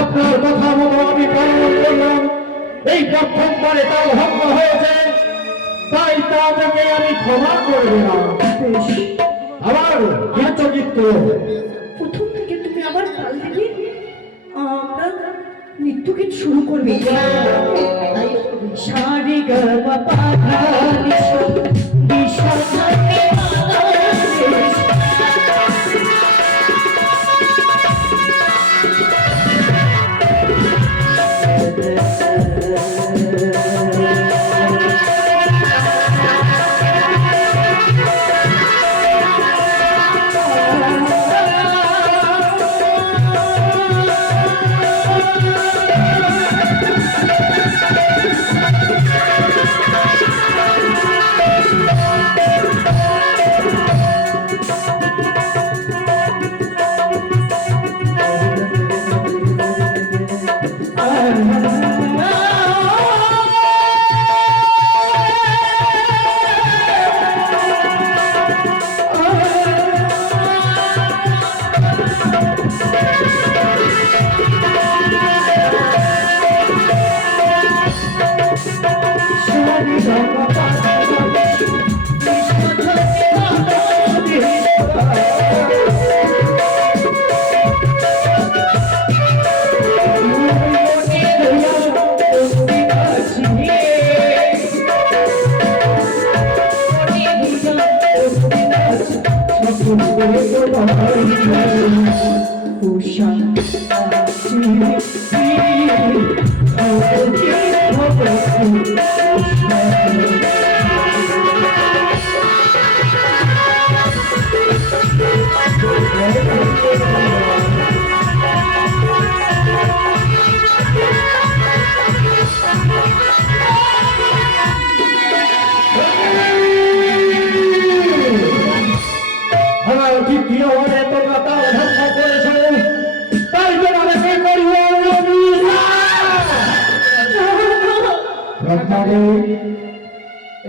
আপনার কথা মতো আমি পালন করলাম। এই প্রথমবারে তাল ভঙ্গ হয়েছে, তাই তাদেরকে আমি ক্ষমা করে দিলাম। আবার গীতচিত্র প্রথম থেকে তুমি আবার তাল দিবি, আমরা নৃত্যগীত শুরু করবি। সারি গা পা ধা নিশা দিশা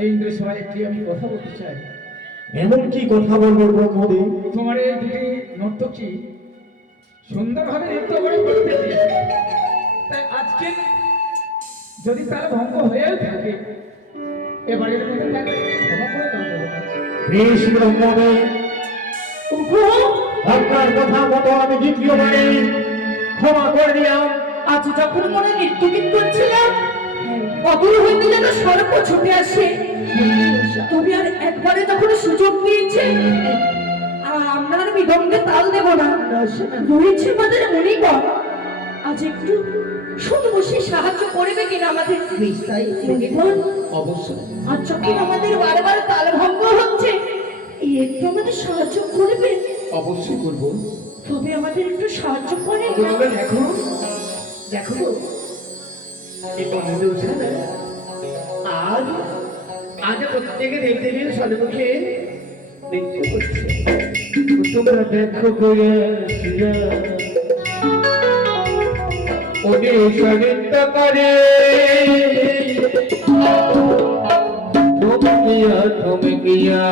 এই সবাই একটি আমি কথা বলতে চাই। এমন কি কথা বলবো ব্রহ্মদেব? তোমার এই দুটি নর্তকী সুন্দরভাবে নৃত্য করে করতেছে, তাই আজকে যদি তার ভঙ্গ হয়েও থাকে এবারের মধ্যে তাকে ক্ষমা করে দেওয়া হবে। বেশ ব্রহ্মদেব, ওগো, আপনার কথা মতো আমি দ্বিতীয়বারে ক্ষমা করে দিলাম। আজ যখন মনে নৃত্যগীত করছিলাম অদূর হইতে যেন সর্প ছুটে আসে, তুমি আর একবারে যখন সুযোগ দিয়েছে আমরা আর মৃদঙ্গে তাল দেব না, রয়েছে আমাদের মণিকর, আজ একটু শুনবো সে সাহায্য করবে কিনা আমাদের। মণিকর, অবশ্যই আজ যখন আমাদের বারবার তাল ভঙ্গ হচ্ছে একটু আমাদের সাহায্য করবে, অবশ্যই করবো। তবে আমাদের একটু সাহায্য করে। তবে দেখো দেখো এই বন্ধু আজ আজ প্রত্যেকে দেখতে গিয়ে সন্মুখে নৃত্য করছে। তোমরা দেখো গয়া ওরে সনিত করে তুমি গিয়া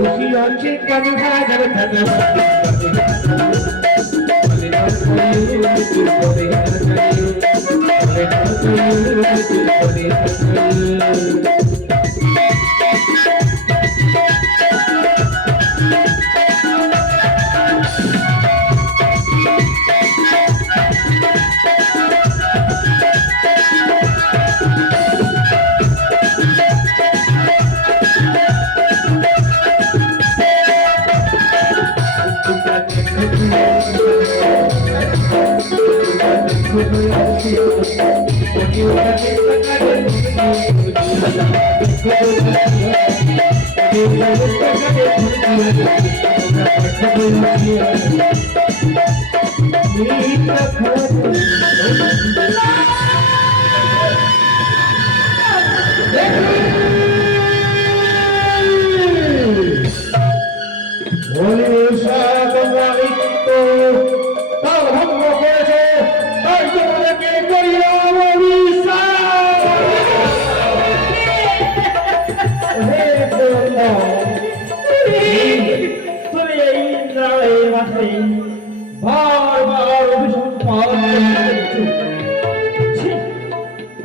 খুশি হচ্ছে কেন যাবে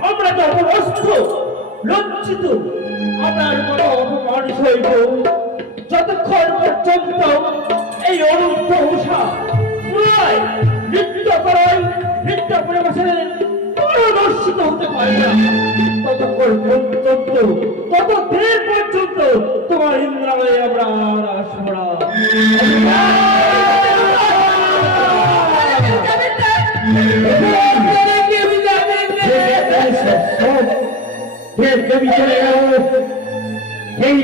আমরা যত অস্ত্র লজ্জিত আপনার মতো অপমান সইব যতক্ষণ পর্যন্ত এই অনন্ত উষা পুনরায় নৃত্য করায় নৃত্য পরিবেশনে পরিদর্শিত হতে পারে না ততক্ষণ পর্যন্ত ততদিন পর্যন্ত তোমার ইন্দ্রালয়ে আমরা আর আসবো না। দেবী চলে গেল এই